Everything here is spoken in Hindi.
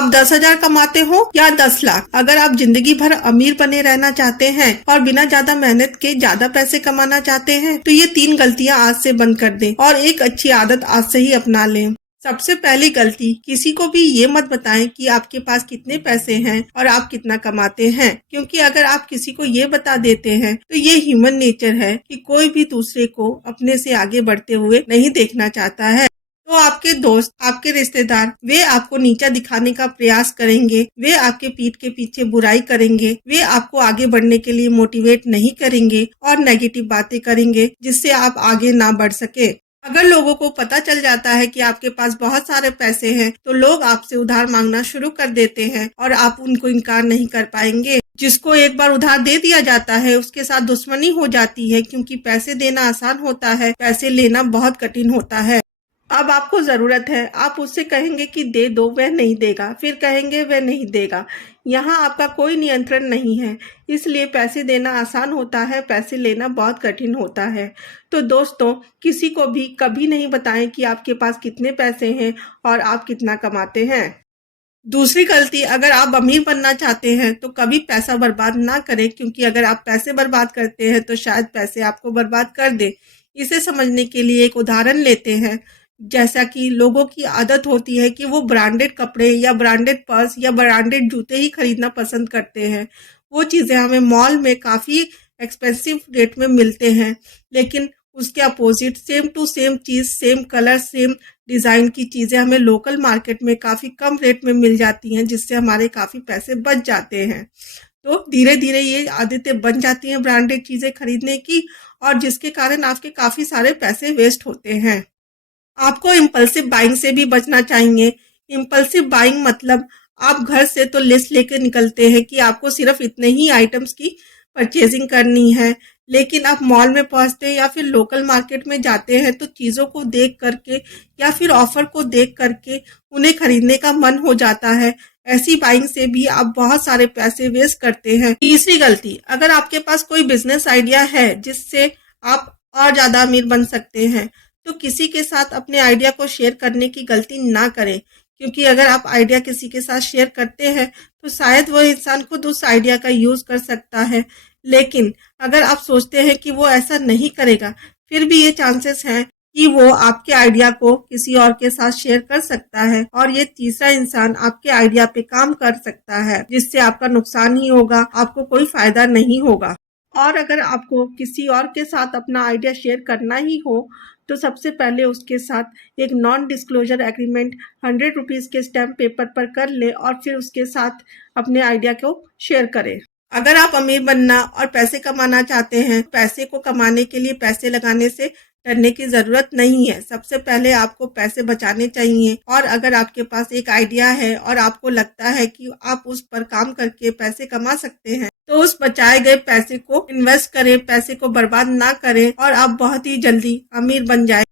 आप 10,000 कमाते हो या 10 लाख, अगर आप जिंदगी भर अमीर बने रहना चाहते हैं और बिना ज्यादा मेहनत के ज्यादा पैसे कमाना चाहते हैं तो ये 3 गलतियां आज से बंद कर दें और एक अच्छी आदत आज से ही अपना लें। सबसे पहली गलती, किसी को भी ये मत बताएं कि आपके पास कितने पैसे हैं और आप कितना कमाते हैं, क्योंकि अगर आप किसी को ये बता देते हैं तो ये ह्यूमन नेचर है कि कोई भी दूसरे को अपने से आगे बढ़ते हुए नहीं देखना चाहता है। तो आपके दोस्त, आपके रिश्तेदार, वे आपको नीचा दिखाने का प्रयास करेंगे, वे आपके पीठ के पीछे बुराई करेंगे, वे आपको आगे बढ़ने के लिए मोटिवेट नहीं करेंगे और नेगेटिव बातें करेंगे जिससे आप आगे ना बढ़ सके। अगर लोगों को पता चल जाता है कि आपके पास बहुत सारे पैसे हैं तो लोग आपसे उधार मांगना शुरू कर देते हैं और आप उनको इनकार नहीं कर पाएंगे। जिसको एक बार उधार दे दिया जाता है उसके साथ दुश्मनी हो जाती है, क्योंकि पैसे देना आसान होता है, पैसे लेना बहुत कठिन होता है। अब आपको जरूरत है, आप उससे कहेंगे कि दे दो, वह नहीं देगा, फिर कहेंगे वह नहीं देगा। यहाँ आपका कोई नियंत्रण नहीं है, इसलिए पैसे देना आसान होता है, पैसे लेना बहुत कठिन होता है। तो दोस्तों, किसी को भी कभी नहीं बताएं कि आपके पास कितने पैसे हैं और आप कितना कमाते हैं। दूसरी गलती, अगर आप अमीर बनना चाहते हैं तो कभी पैसा बर्बाद ना करें, क्योंकि अगर आप पैसे बर्बाद करते हैं तो शायद पैसे आपको बर्बाद कर दे। इसे समझने के लिए एक उदाहरण लेते हैं। जैसा कि लोगों की आदत होती है कि वो ब्रांडेड कपड़े या ब्रांडेड पर्स या ब्रांडेड जूते ही खरीदना पसंद करते हैं। वो चीज़ें हमें मॉल में काफ़ी एक्सपेंसिव रेट में मिलते हैं, लेकिन उसके अपोजिट सेम टू सेम चीज़, सेम कलर, सेम डिज़ाइन की चीज़ें हमें लोकल मार्केट में काफ़ी कम रेट में मिल जाती हैं, जिससे हमारे काफ़ी पैसे बच जाते हैं। तो धीरे धीरे ये आदतें बन जाती हैं ब्रांडेड चीज़ें खरीदने की, और जिसके कारण आपके काफ़ी सारे पैसे वेस्ट होते हैं। आपको इम्पल्सिव बाइंग से भी बचना चाहिए। इम्पल्सिव बाइंग मतलब आप घर से तो लिस्ट लेकर निकलते हैं कि आपको सिर्फ इतने ही आइटम्स की परचेजिंग करनी है, लेकिन आप मॉल में पहुंचते हैं या फिर लोकल मार्केट में जाते हैं तो चीज़ों को देख करके या फिर ऑफर को देख करके उन्हें खरीदने का मन हो जाता है। ऐसी बाइंग से भी आप बहुत सारे पैसे वेस्ट करते हैं। तीसरी गलती, अगर आपके पास कोई बिजनेस आइडिया है जिससे आप और ज़्यादा अमीर बन सकते हैं तो किसी के साथ अपने आइडिया को शेयर करने की गलती ना करें, क्योंकि अगर आप आइडिया किसी के साथ शेयर करते हैं तो शायद वो इंसान खुद उस आइडिया का यूज़ कर सकता है, लेकिन अगर आप सोचते हैं कि वो ऐसा नहीं करेगा, फिर भी ये चांसेस हैं कि वो आपके आइडिया को किसी और के साथ शेयर कर सकता है और ये तीसरा इंसान आपके आइडिया पे काम कर सकता है, जिससे आपका नुकसान ही होगा, आपको कोई फायदा नहीं होगा। और अगर आपको किसी और के साथ अपना आइडिया शेयर करना ही हो तो सबसे पहले उसके साथ एक नॉन डिस्क्लोजर एग्रीमेंट 100 रुपीज़ के स्टैम्प पेपर पर कर ले और फिर उसके साथ अपने आइडिया को शेयर करें। अगर आप अमीर बनना और पैसे कमाना चाहते हैं, पैसे को कमाने के लिए पैसे लगाने से डरने की ज़रूरत नहीं है। सबसे पहले आपको पैसे बचाने चाहिए, और अगर आपके पास एक आइडिया है और आपको लगता है कि आप उस पर काम करके पैसे कमा सकते हैं तो उस बचाए गए पैसे को इन्वेस्ट करें, पैसे को बर्बाद ना करें और आप बहुत ही जल्दी अमीर बन जाएं।